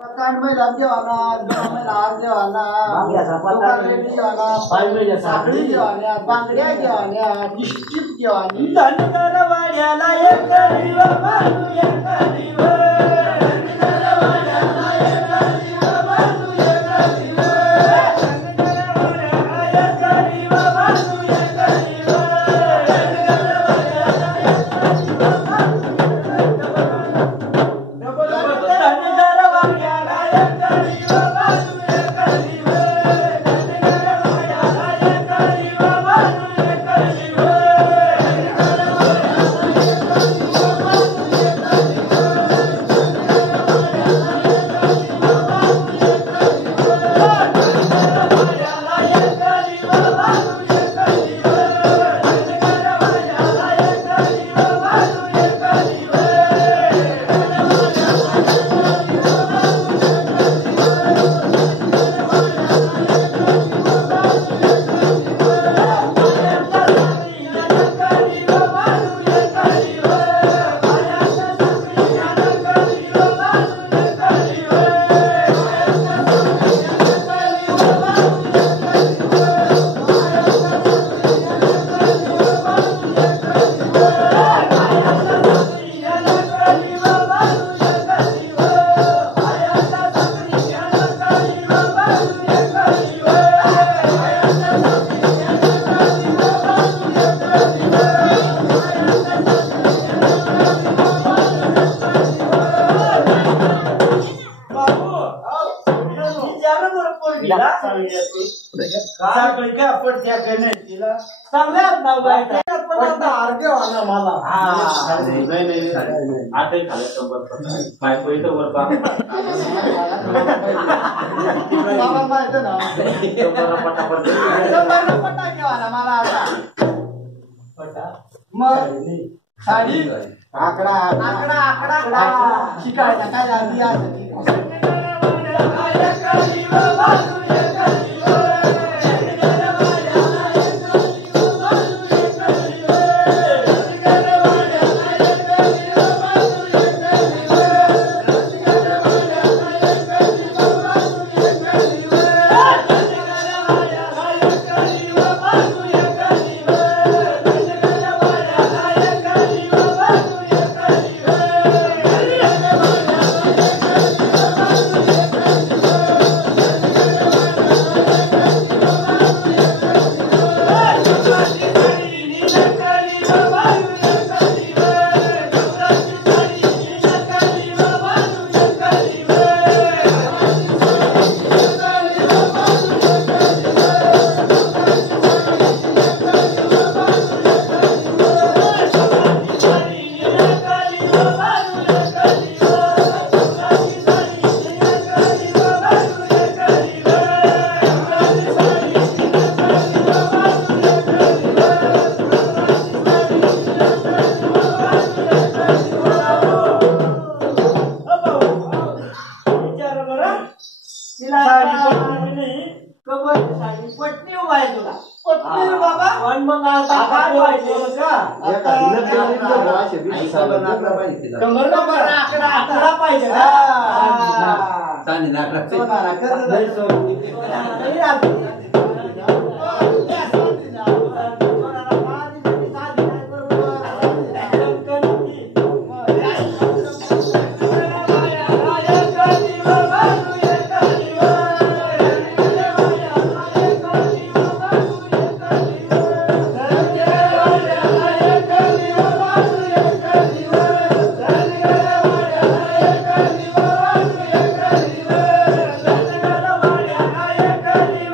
पकान में लग जाना, दम में लाग जाना, दुकान में जाना, पाई में साखळी जाना, बांगड्या जाना, निश्चित जानी, धनगर वाड्याला एक दिव मानू एक दिव, धनगर वाड्याला एक दिव मानू एक दिव, धनगर वाड्याला एक दिव मानू एक दिव, धनगर वाड्याला एक दिव मानू साडी आकडा आकडा आकडा शिकायला काय झाली आज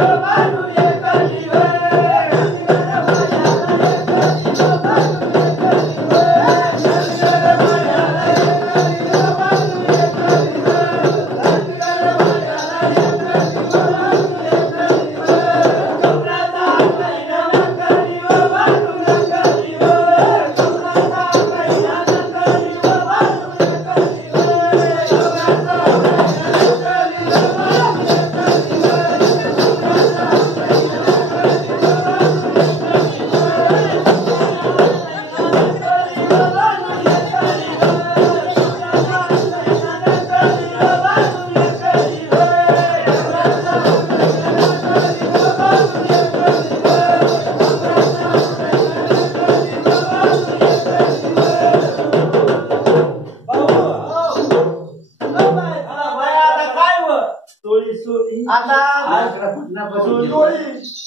Bye. आता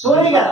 चोळी घ्या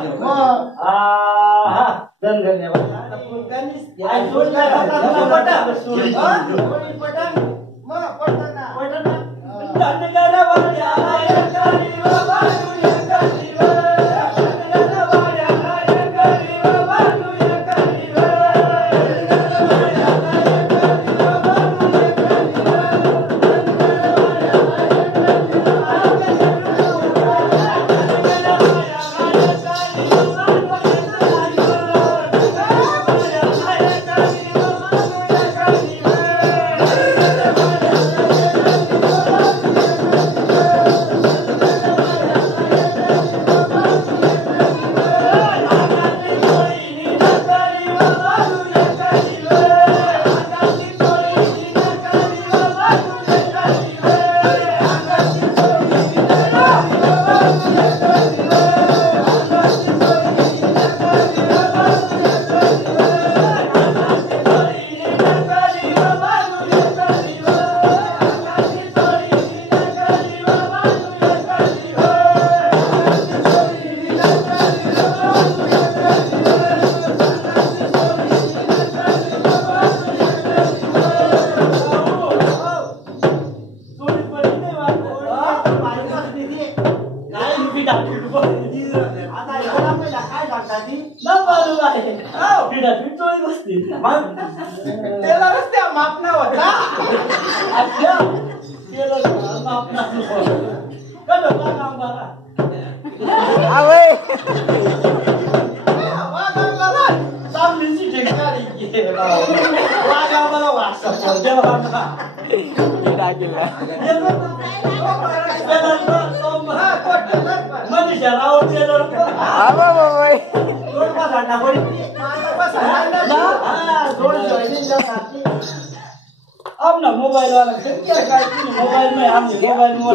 अब ना मोबाइल वाला क्या मोबाइल में हम मोबाइल में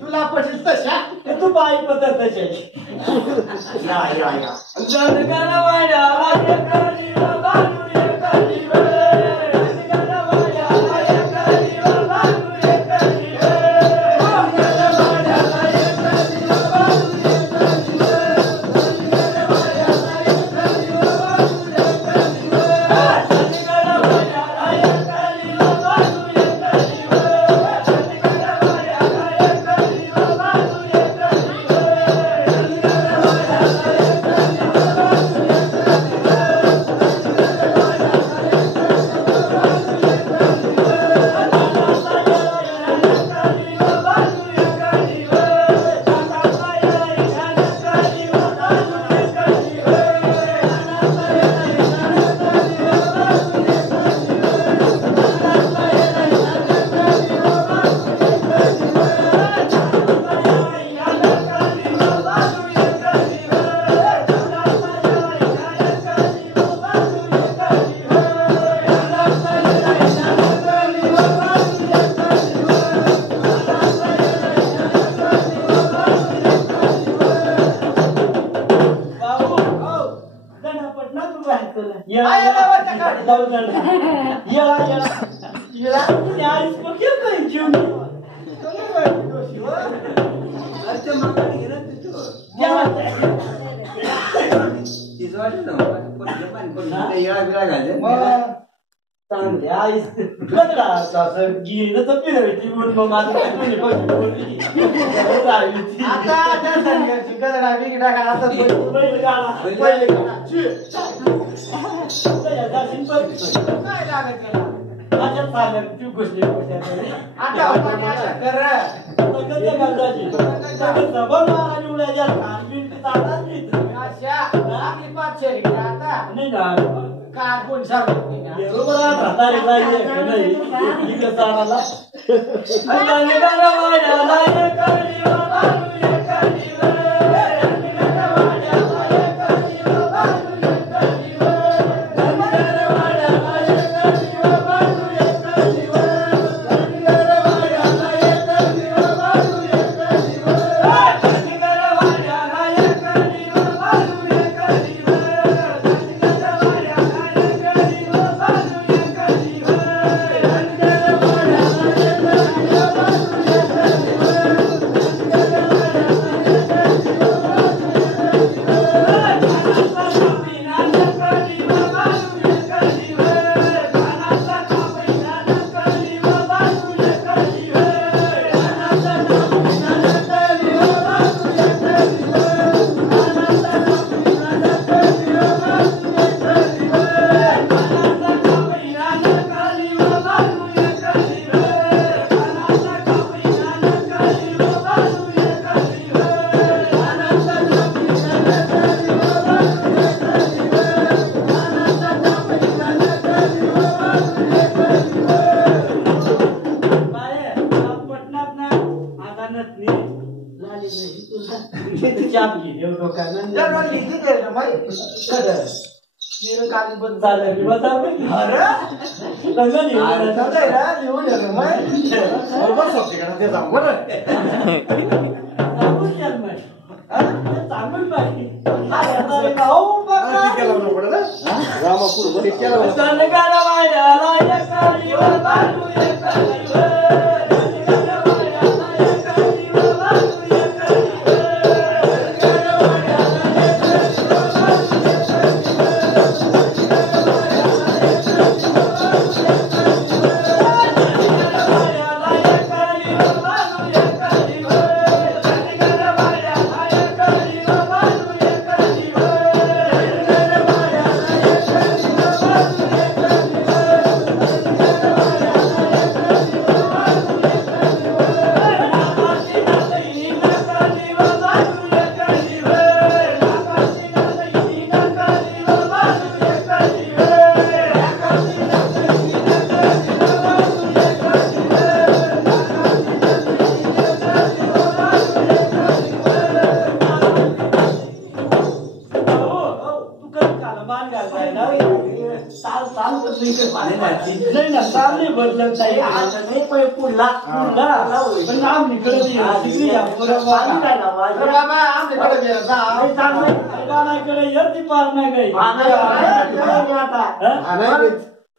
तुला पटेल तशा तू पायी पद्धत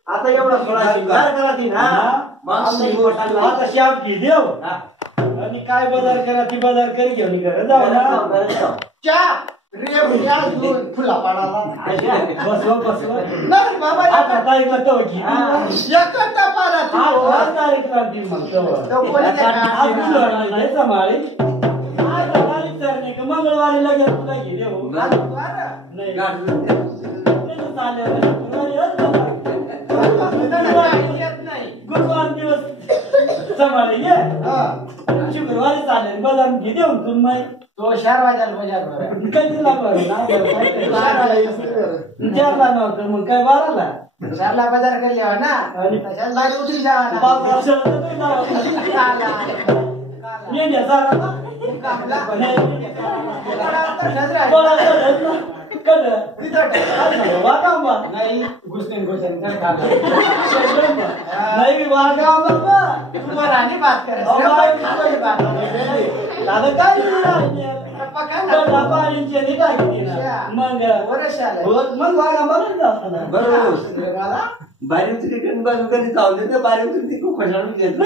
आता एवढा थोडा शिंगार करा ती ना आता शाप घे देव आणि काय बाजार करा ती बाजार करी घेऊन घर जाऊ ना चा रे भैया फुला पाडाला बसवा बसवा नाही बाबा आता तारीखला तो घे एकटा पाडा ती तारीखला ती म्हणतो तो कोणी आज बोलणार समाळी आज तारीख करणे का मंगळवारी लगेच तुला घे देव नाही नाही चालेल गुरुवार दिवस समाळे घे शुक्रवारी चालेल बाजार घे देऊ तुम्ही तो 4 वाजायला बाजार कधी लागला चारला नव्हतं मग काय 12ला 4ला बाजार केले ना आणि तशाच बाहेर उतरी जावा नाही घुसने घुसन नाही तुम्हाला आणि बात करा दादा काय मग मग वागा बरोबर बारी उतरी बाजू कधी चावले तर बारी उतरी ती खूप खशाळून घेत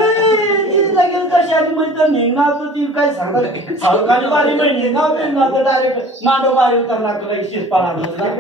लगेच कशाची म्हणजे निघणार तर ती काय सांगत सावकाची बारी म्हणजे निघणार तर डायरेक्ट मांडव बारी उतरणार तुला इशीच पाळणार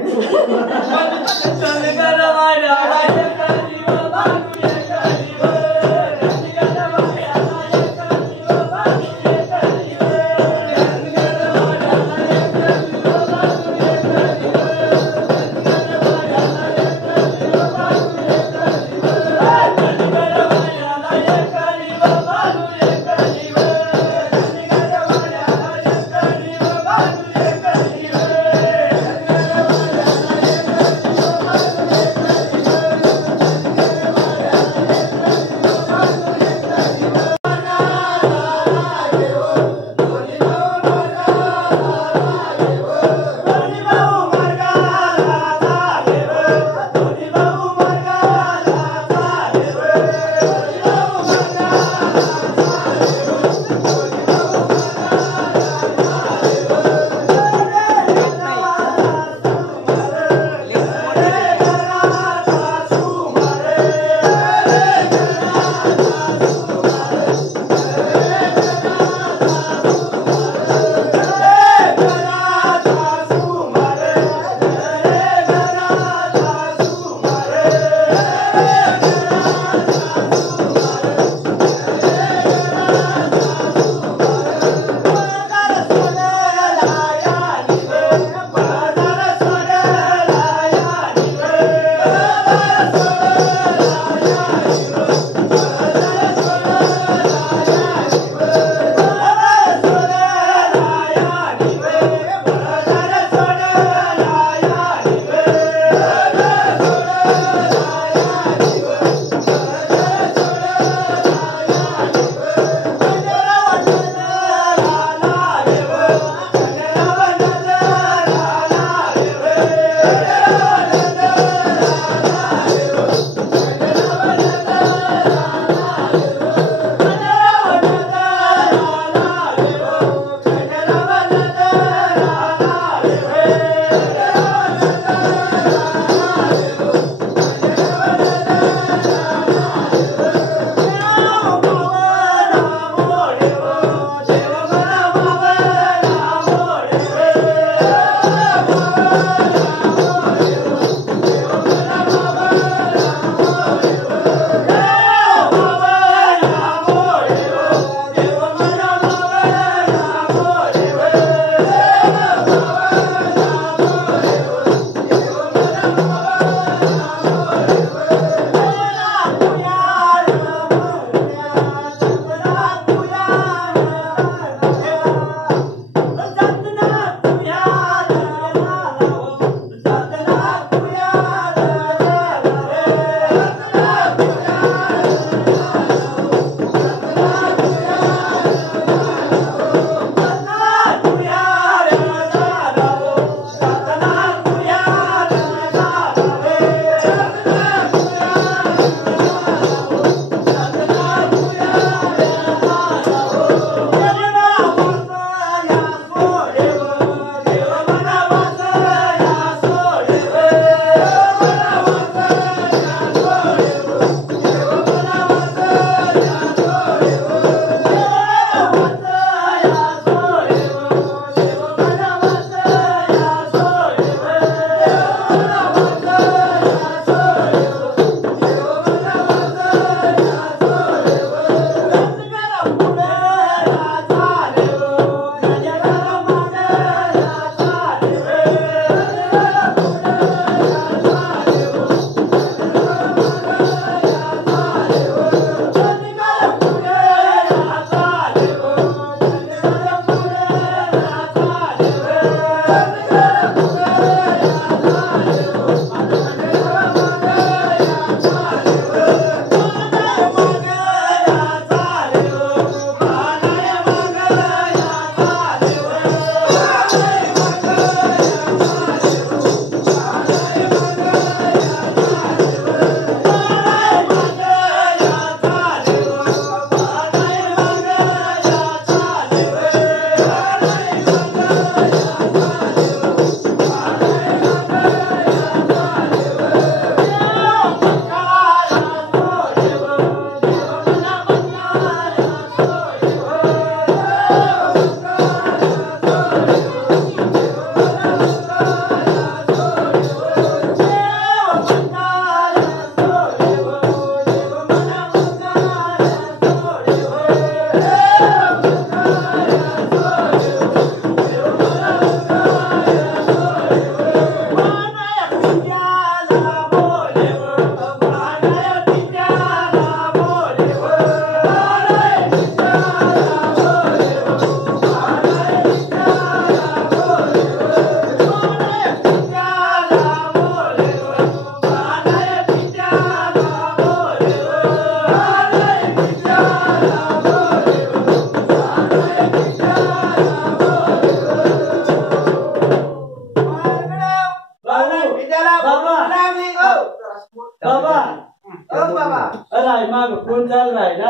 चाललाय माग कोण चाललाय ना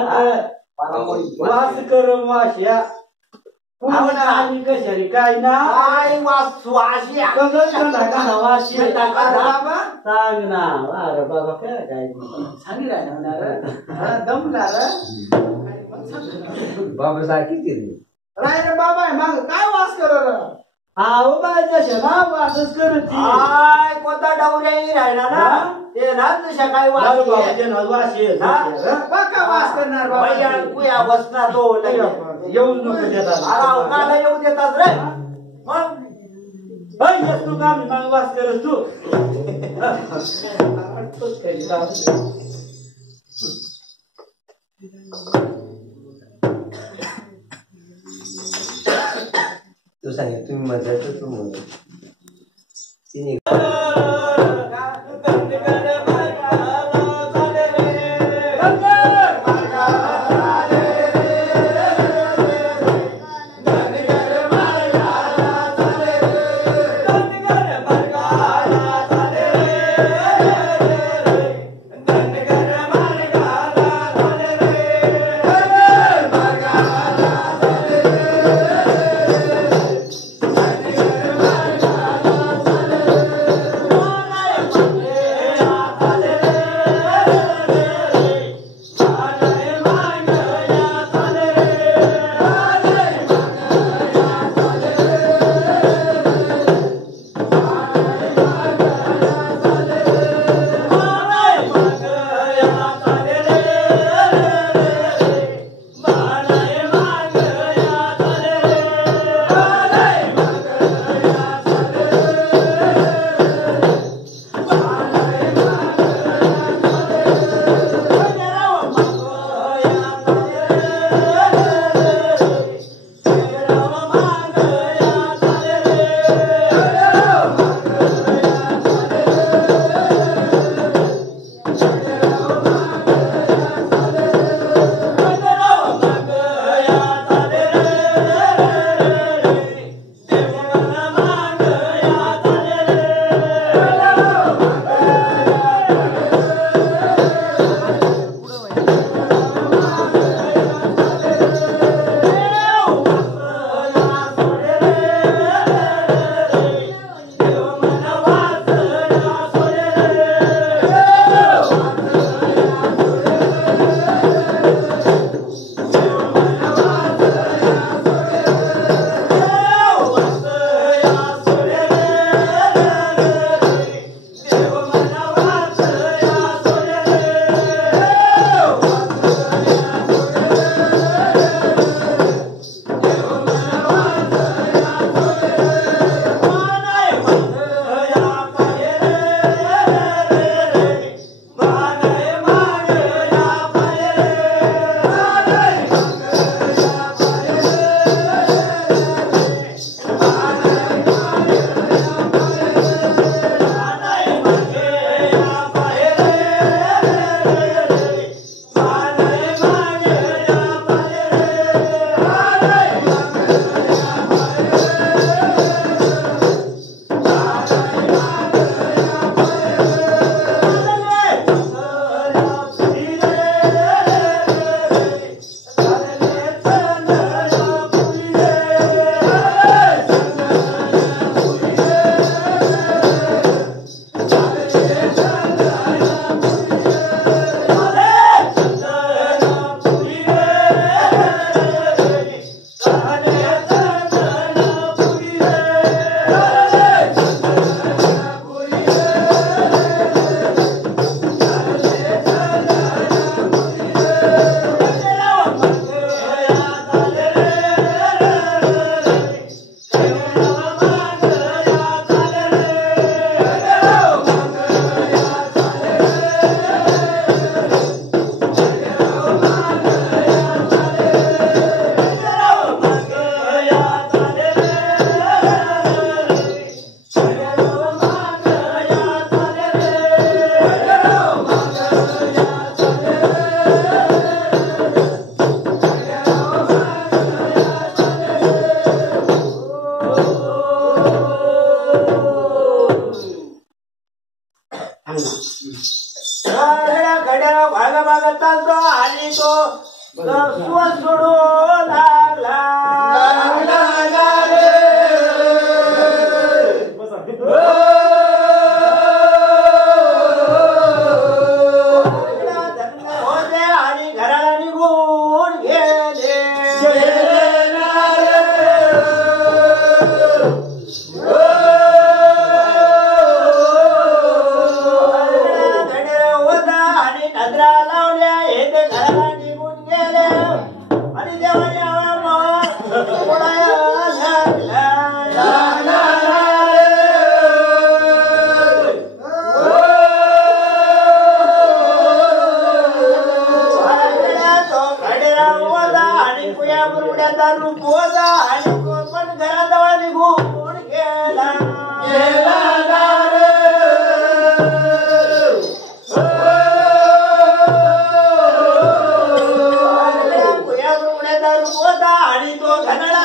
वास कर वाश्या आणि कशारी काय ना सांग ना अरे बाबा काय दमणार बाबा सारखी राय बाबा आहे माग काय वास कर आहो बायच्या ना वासच करत कोणता डवऱ्याही राहिला ना ते ना सकाळी वास करणार बसणार तो येऊच नको देतात येऊ देतात रे मग तू काम मग वास करत तू तू सांग तुम्ही मजा तू म्हणून बोलतो आणि तो स्व सोडू लागला होते आणि घराला निघून गेले आणि नजरा लावल्या येते घराला निघून गेले आणि देवाने रूप होता आणि तो पण घराजवळ निघून गेला पुण्याचा रूप होता आणि तो घराला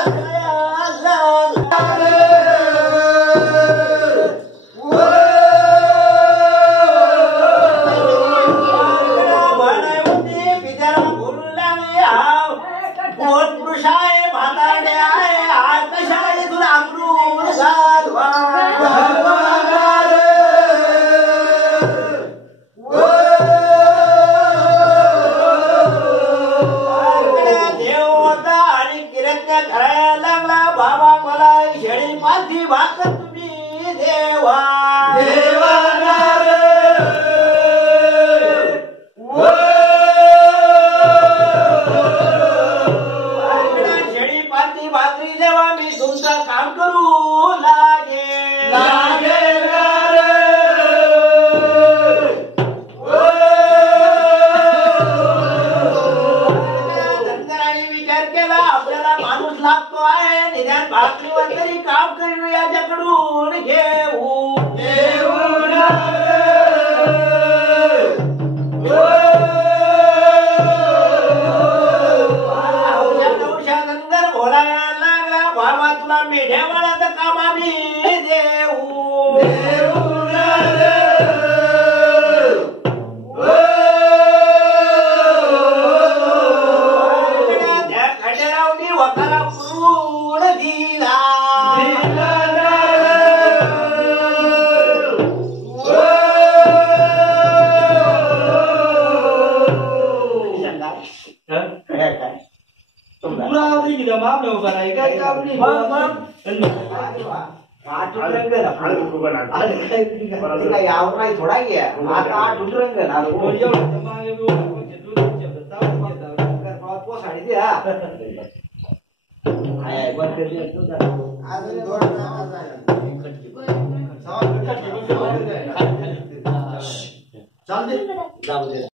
थोडा घ्या आता 8 रंग ना पोसाडी द्या चालते जाऊ दे